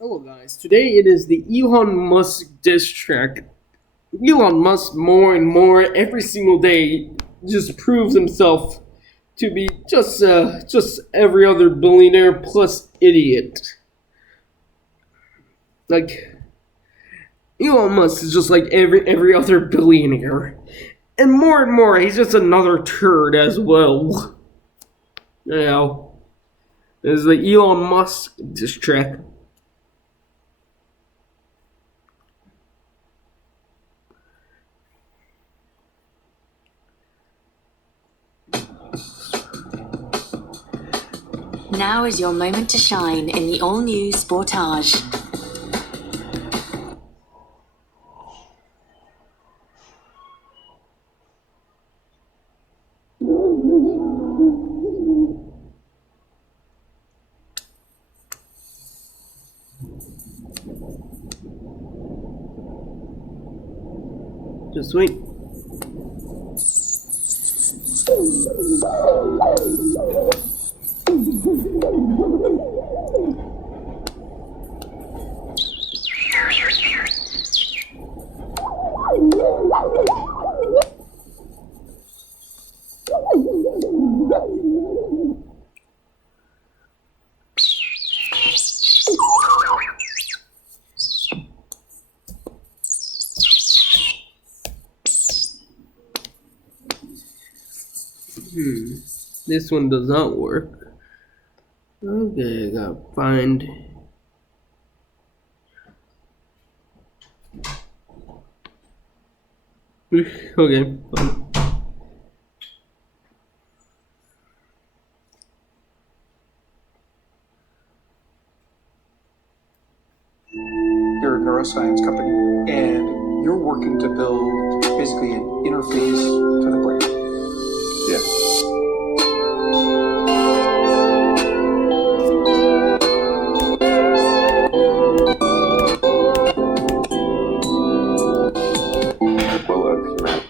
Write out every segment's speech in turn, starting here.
Hello guys, today it is the Elon Musk diss track. Elon Musk more and more every single day just proves himself to be just every other billionaire plus idiot. Like Elon Musk is just like every other billionaire. And more, he's just another turd as well. You know. This is the Elon Musk diss track. Now is your moment to shine in the all-new Sportage. Just wait. This one does not work. Okay, I gotta find. Okay, fine. You're a neuroscience company, and you're working to build basically an interface to the brain. Yeah. Well, of humanity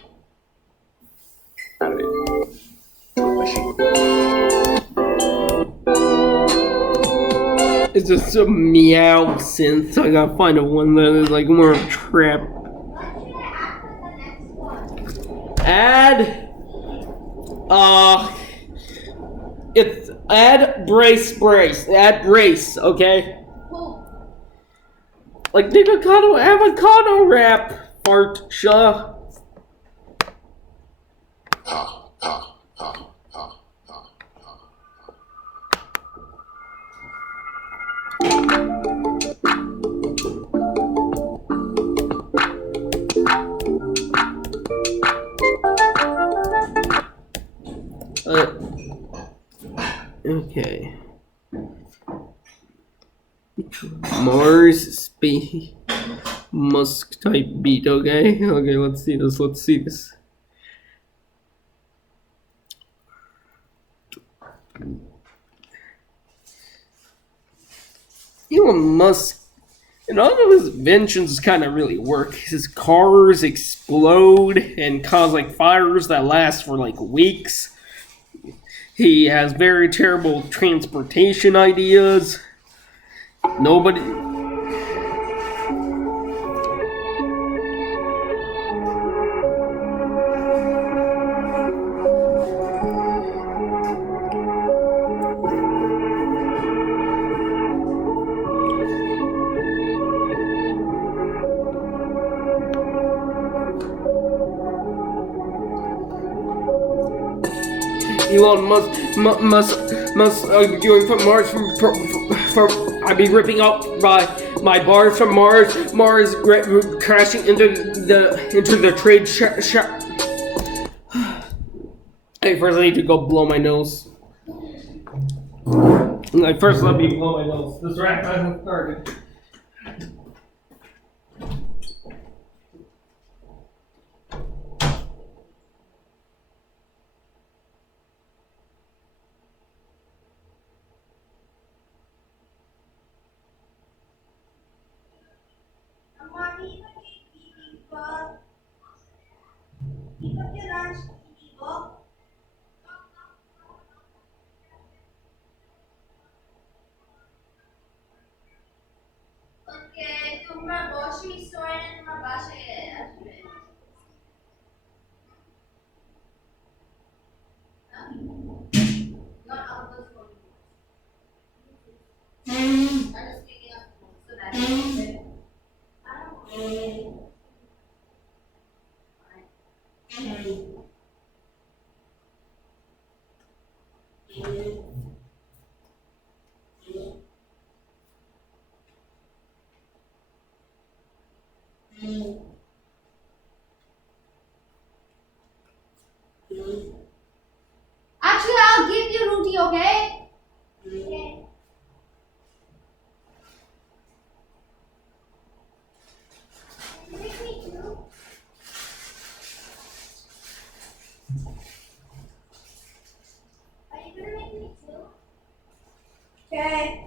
to a machine. It's just a meow synth. I gotta find a one that is like more of a trap. Add. It's add brace. Add brace, okay? Like the avocado wrap. Fart, Shaw. Okay. Mars speed Musk type beat, okay? Okay, let's see this. Elon Musk and all of his inventions kind of really work. His cars explode and cause like fires that last for like weeks. He has very terrible transportation ideas. Nobody. Elon Musk going from Mars from I'd be ripping up my bars from Mars crashing into the trade shop. Hey, first I need to go blow my nose. Like first let me blow my nose. This rap hasn't started. grocery store and magbasa not all those I'm just picking up so that's it. I don't know. Actually, I'll give you Ruti, okay? Okay. Can you make me two? Are you gonna make me two? Okay.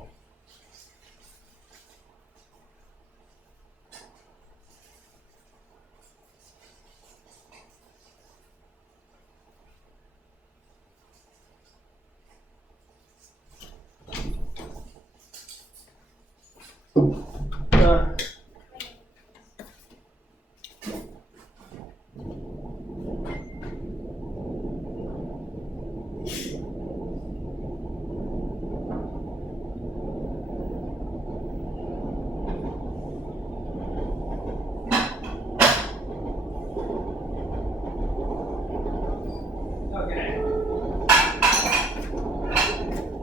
Okay.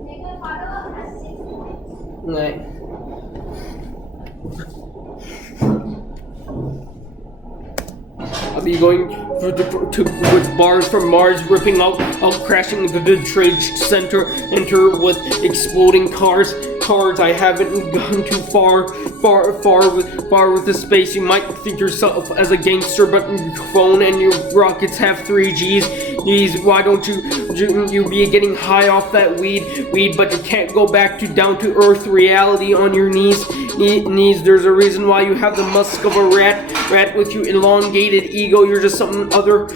Make a photo has 6 points. Right. I'll be going towards bars from Mars, ripping out, crashing into the trade center, enter with exploding cars. I haven't gone too far with the space. You might think yourself as a gangster, but your phone and your rockets have 3Gs. Why don't you be getting high off that weed, but you can't go back to down to earth reality on your knees. There's a reason why you have the musk of a rat with your elongated ego. You're just some other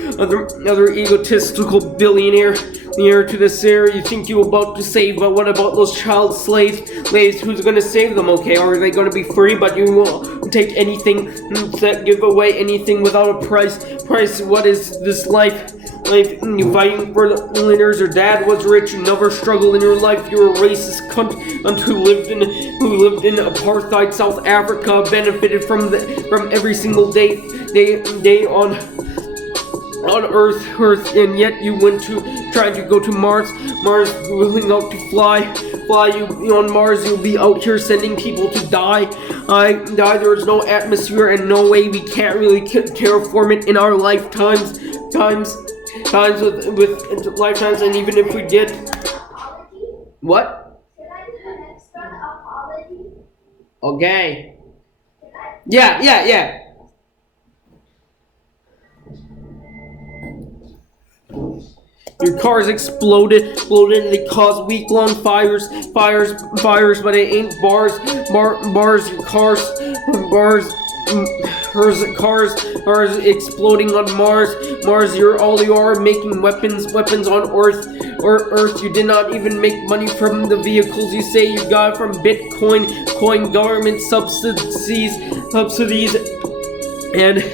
egotistical billionaire to this area you think you're about to save, but what about those child slaves? Who's gonna save them, okay? Or are they gonna be free, but you will take anything, give away anything without a price? What is this life? You fighting for the millionaires? Your dad was rich. You never struggled in your life. You're a racist cunt who lived in apartheid South Africa, benefited from every single day on Earth, and yet you went to trying to go to Mars, willing out to fly you on Mars. You'll be out here sending people to die. There's no atmosphere and no way we can't really terraform it in our lifetimes with lifetimes, and even if we did, what? Should I do the next one? Apology? Okay. Yeah. Your cars exploded, and they caused week-long fires, but it ain't bars. Your cars are exploding on Mars. You are making weapons on Earth. You did not even make money from the vehicles you say you got from Bitcoin, government subsidies, and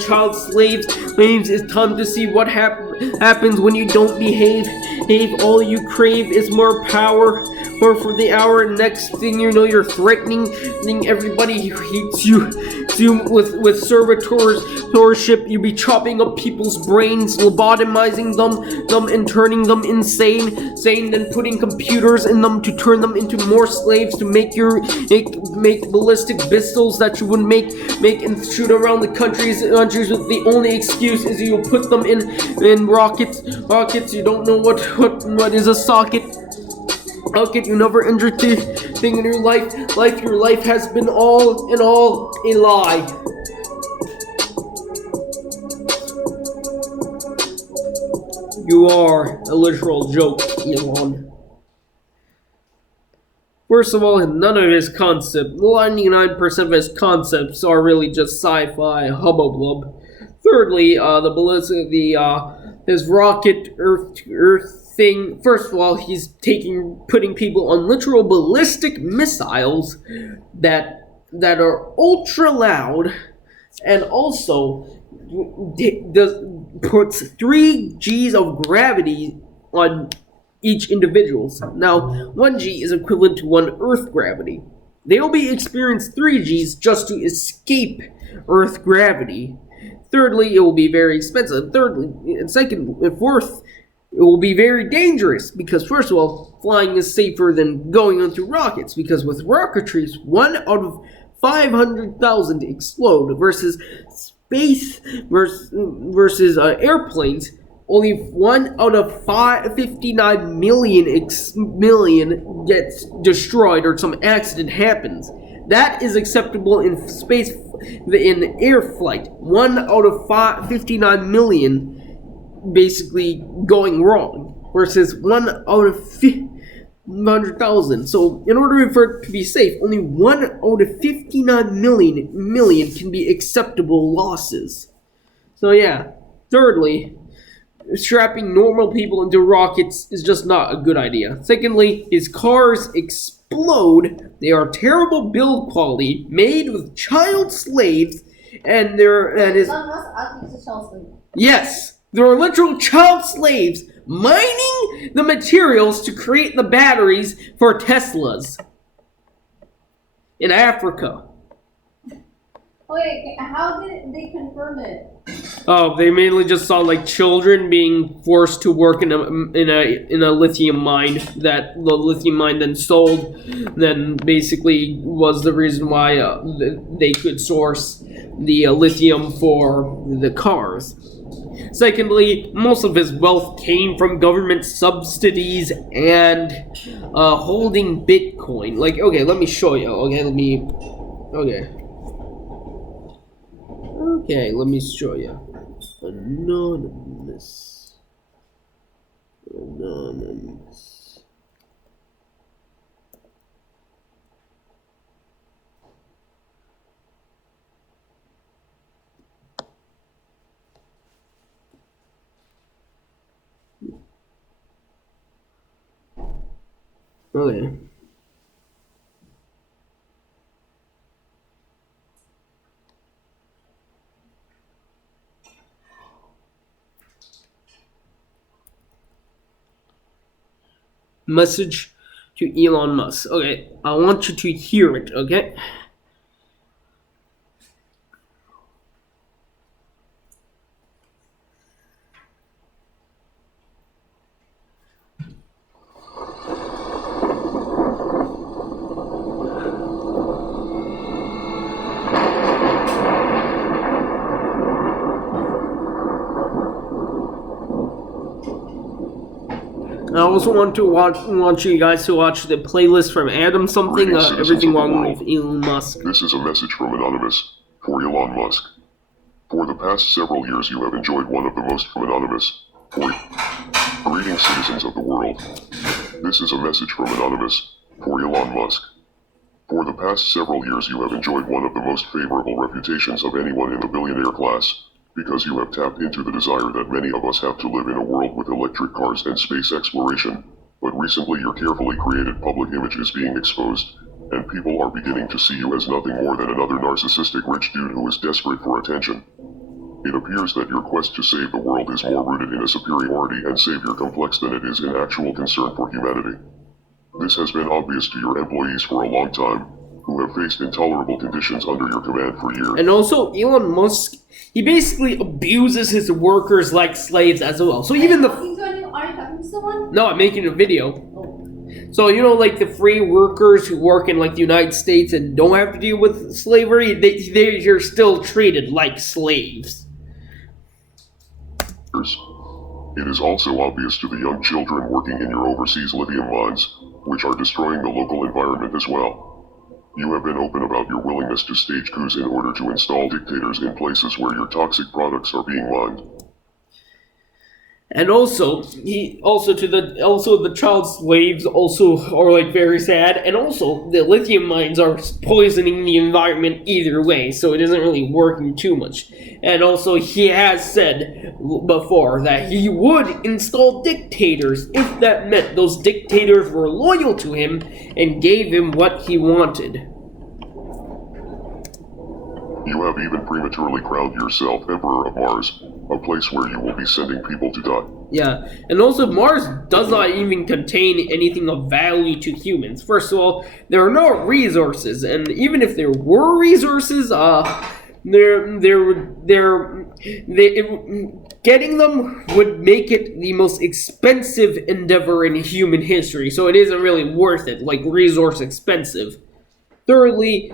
child slaves. It's time to see what happens when you don't behave. All you crave is more power, or for the hour. Next thing you know, you're threatening everybody who hates you with servitorship. You be chopping up people's brains, lobotomizing them and turning them insane, then putting computers in them to turn them into more slaves to make ballistic pistols that you would make and shoot around the countries with the only excuse is you put them in rockets. You don't know what is a socket. You never injured thing in your life. Your life has been all in all a lie. You are a literal joke, Elon. First of all, none of his concepts, 99% of his concepts are really just sci-fi hubbublub. Thirdly, his rocket Earth thing. First of all, he's putting people on literal ballistic missiles that that are ultra loud, and also puts 3 G's of gravity on each individual. Now, 1 G is equivalent to 1 Earth gravity. They will be experienced 3 G's just to escape Earth gravity. Thirdly, it will be very expensive. Fourth, it will be very dangerous because, first of all, flying is safer than going onto rockets because with rocketry, 1 out of 500,000 explode versus airplanes. Only 1 out of 59 million gets destroyed or some accident happens. That is acceptable in space, in air flight. 1 out of 59 million basically going wrong versus 1 out of 100,000. So in order for it to be safe, only 1 out of 59 million can be acceptable losses. So yeah. Thirdly, strapping normal people into rockets is just not a good idea. Secondly, his cars explode. They are terrible build quality, made with child slaves, and yes, there are literal child slaves mining the materials to create the batteries for Teslas in Africa. Wait, how did they confirm it? Oh, they mainly just saw like children being forced to work in a lithium mine that the lithium mine then sold. Then basically was the reason why they could source the lithium for the cars. Secondly, most of his wealth came from government subsidies and holding Bitcoin. Like, okay, let me show you. Okay, let me show you. Anonymous. Okay. Message to Elon Musk. Okay, I want you to hear it, okay? I also want you guys to watch the playlist from Adam something, everything wrong with Elon Musk. This is a message from Anonymous for Elon Musk. For the past several years you have enjoyed one of the most from Anonymous. Greetings citizens of the world. This is a message from Anonymous for Elon Musk. For the past several years you have enjoyed one of the most favorable reputations of anyone in the billionaire class. Because you have tapped into the desire that many of us have to live in a world with electric cars and space exploration. But recently your carefully created public image is being exposed, and people are beginning to see you as nothing more than another narcissistic rich dude who is desperate for attention. It appears that your quest to save the world is more rooted in a superiority and savior complex than it is in actual concern for humanity. This has been obvious to your employees for a long time, who have faced intolerable conditions under your command for years. And also, Elon Musk, he basically abuses his workers like slaves as well. So even the... Are you talking to someone? No, I'm making a video. So, you know, like the free workers who work in like the United States and don't have to deal with slavery, they're still treated like slaves. It is also obvious to the young children working in your overseas lithium mines, which are destroying the local environment as well. You have been open about your willingness to stage coups in order to install dictators in places where your toxic products are being mined. And also, the child slaves also are like very sad, and also the lithium mines are poisoning the environment either way, so it isn't really working too much. And also, he has said before that he would install dictators if that meant those dictators were loyal to him and gave him what he wanted. You have even prematurely crowned yourself Emperor of Mars, a place where you will be sending people to die. Yeah, and also Mars does not even contain anything of value to humans. First of all, there are no resources, and even if there were resources, getting them would make it the most expensive endeavor in human history. So it isn't really worth it, like resource expensive. Thirdly,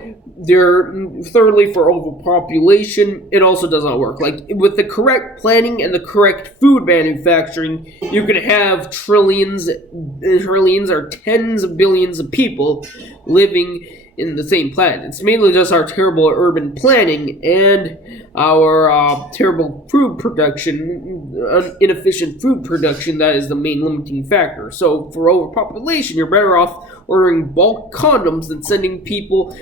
for overpopulation, it also does not work. Like with the correct planning and the correct food manufacturing, you can have trillions or tens of billions of people living in the same planet. It's mainly just our terrible urban planning and our terrible food production, inefficient food production that is the main limiting factor. So for overpopulation, you're better off ordering bulk condoms than sending people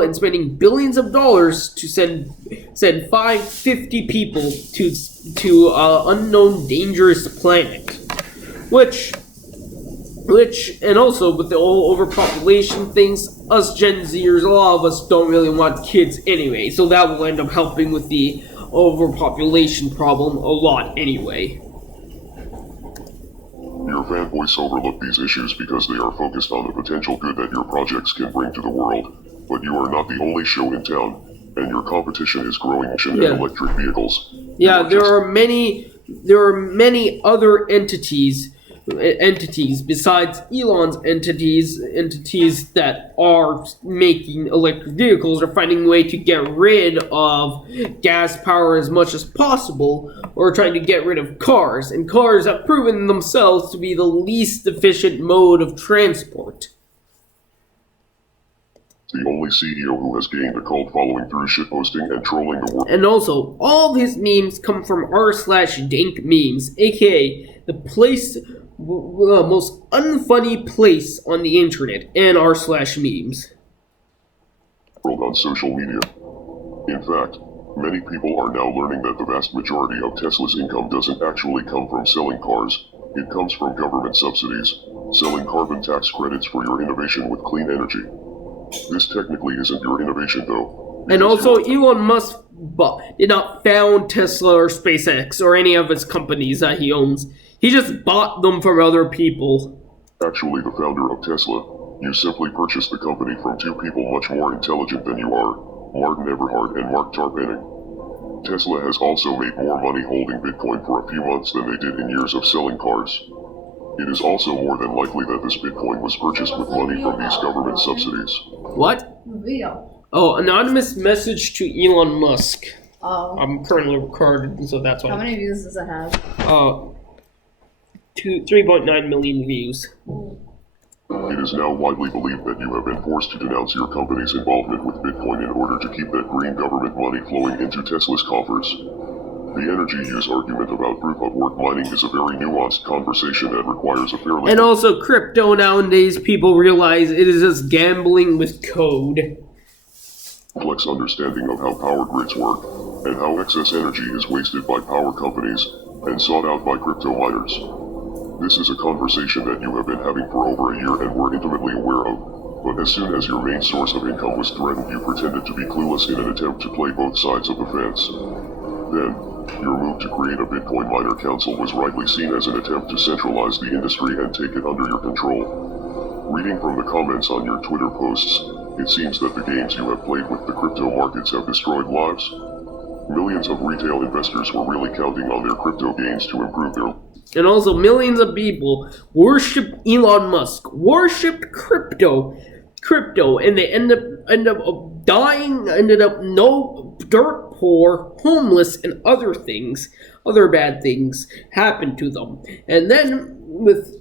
and spending billions of dollars to send 50 people to unknown dangerous planet, which and also with the whole overpopulation things, us Gen Zers, a lot of us don't really want kids anyway, so that will end up helping with the overpopulation problem a lot anyway. Your fanboys overlook these issues because they are focused on the potential good that your projects can bring to the world, but you are not the only show in town, and your competition is growing in electric vehicles. Yeah, there are many other entities besides Elon's entities that are making electric vehicles are finding a way to get rid of gas power as much as possible, or trying to get rid of cars, and cars have proven themselves to be the least efficient mode of transport. The only CEO who has gained a cult following through shitposting and trolling the world. And also, all of his memes come from r/dank memes, aka the most unfunny place on the internet, and r/memes. On social media. In fact, many people are now learning that the vast majority of Tesla's income doesn't actually come from selling cars. It comes from government subsidies, selling carbon tax credits for your innovation with clean energy. This technically isn't your innovation though. And also, Elon Musk did not found Tesla or SpaceX or any of his companies that he owns. He just bought them from other people. Actually, the founder of Tesla, you simply purchased the company from two people much more intelligent than you are, Martin Eberhard and Mark Tarpenning. Tesla has also made more money holding Bitcoin for a few months than they did in years of selling cars. It is also more than likely that this Bitcoin was purchased with money from these government subsidies. What? Video. Oh, anonymous message to Elon Musk. Oh. I'm currently recorded, so that's why. How many views does it have? 3.9 million views. It is now widely believed that you have been forced to denounce your company's involvement with Bitcoin in order to keep that green government money flowing into Tesla's coffers. The energy use argument about proof of work mining is a very nuanced conversation that requires a fairly... And also, crypto nowadays, people realize it is just gambling with code. ...complex understanding of how power grids work, and how excess energy is wasted by power companies, and sought out by crypto miners. This is a conversation that you have been having for over a year and were intimately aware of, but as soon as your main source of income was threatened, you pretended to be clueless in an attempt to play both sides of the fence. Then, your move to create a Bitcoin miner council was rightly seen as an attempt to centralize the industry and take it under your control. Reading from the comments on your Twitter posts, it seems that the games you have played with the crypto markets have destroyed lives. Millions of retail investors were really counting on their crypto gains to improve their... And also, millions of people worship Elon Musk, worshipped crypto, and they end up dying, ended up dirt poor, homeless, and other bad things happened to them. And then with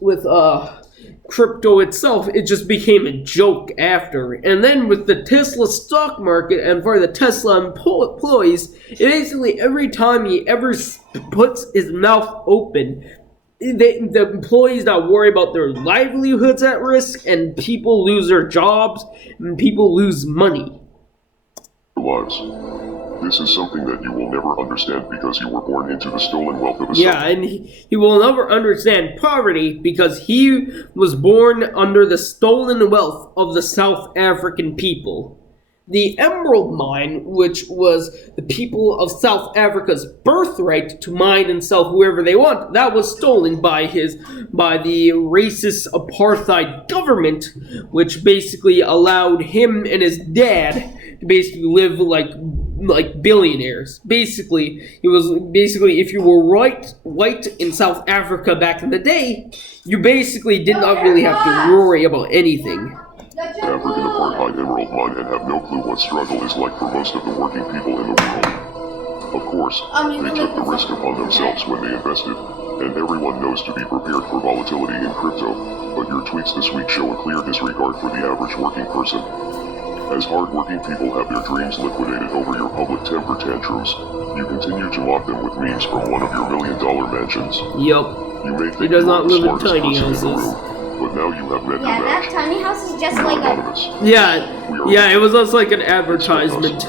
crypto itself, it just became a joke after. And then with the Tesla stock market and for the Tesla employees, basically every time he ever puts his mouth open, the employees now worry about their livelihoods at risk, and people lose their jobs, and people lose money. Lives. This is something that you will never understand because you were born into the stolen wealth of a... Yeah, and he will never understand poverty because he was born under the stolen wealth of the South African people. The emerald mine, which was the people of South Africa's birthright to mine and sell whoever they want, that was stolen by the racist apartheid government, which basically allowed him and his dad to basically live like billionaires. Basically, it was if you were white in South Africa back in the day, you basically did not really have to worry about anything. African apartheid emerald mine and have no clue what struggle is like for most of the working people in the world. Of course, they took the risk upon themselves when they invested, and everyone knows to be prepared for volatility in crypto, but your tweets this week show a clear disregard for the average working person. As hard-working people have their dreams liquidated over your public temper tantrums, you continue to mock them with memes from one of your $1 million mansions. Yup. You may think He does you are not the live in smartest tiny person in the houses. room, but now you have met your Yeah, that match. tiny house is just We are like a. anonymous. Yeah, it was just like an advertisement.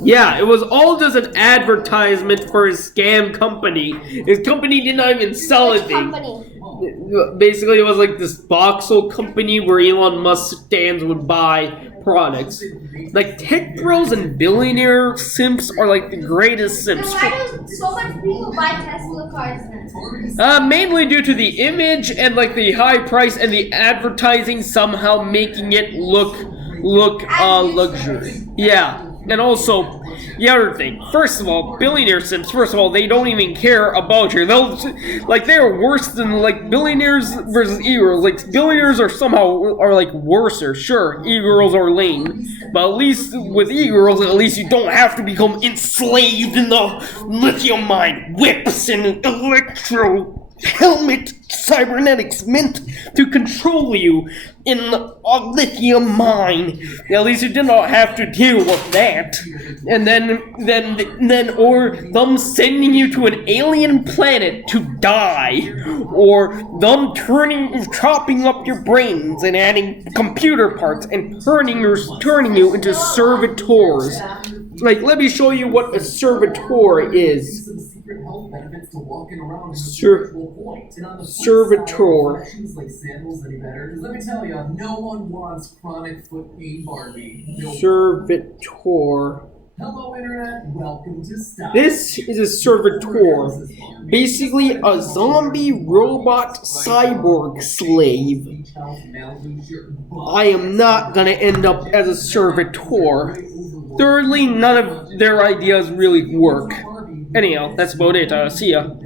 Yeah, it was all just an advertisement for his scam company. His company did not even sell anything. Company. Basically, it was like this voxel company where Elon Musk stands would buy products. Like, tech bros and billionaire simps are like the greatest Then simps. why do so much people buy Tesla cars then? Mainly due to the image and like the high price and the advertising somehow making it look luxury. Yeah. And also, the other thing, first of all, billionaire simps, they don't even care about you. They're worse than, like, billionaires versus e-girls. Like, billionaires are like, worser. Sure, e-girls are lame. But at least with e-girls, at least you don't have to become enslaved in the lithium mine whips and electro helmet cybernetics meant to control you in a lithium mine. At least you did not have to deal with that. And then or them sending you to an alien planet to die, or them chopping up your brains and adding computer parts and turning you into servitors. Like, let me show you what a servitor is. Health benefits to walking around Servitor. Shoes like sandals any better? Because let me tell you, no one wants chronic foot pain Barbie. Servitor. Hello, Internet. Welcome to Style. This is a servitor. Basically, a zombie robot cyborg slave. I am not gonna end up as a servitor. Thirdly, none of their ideas really work. Anyhow, that's about it. See ya.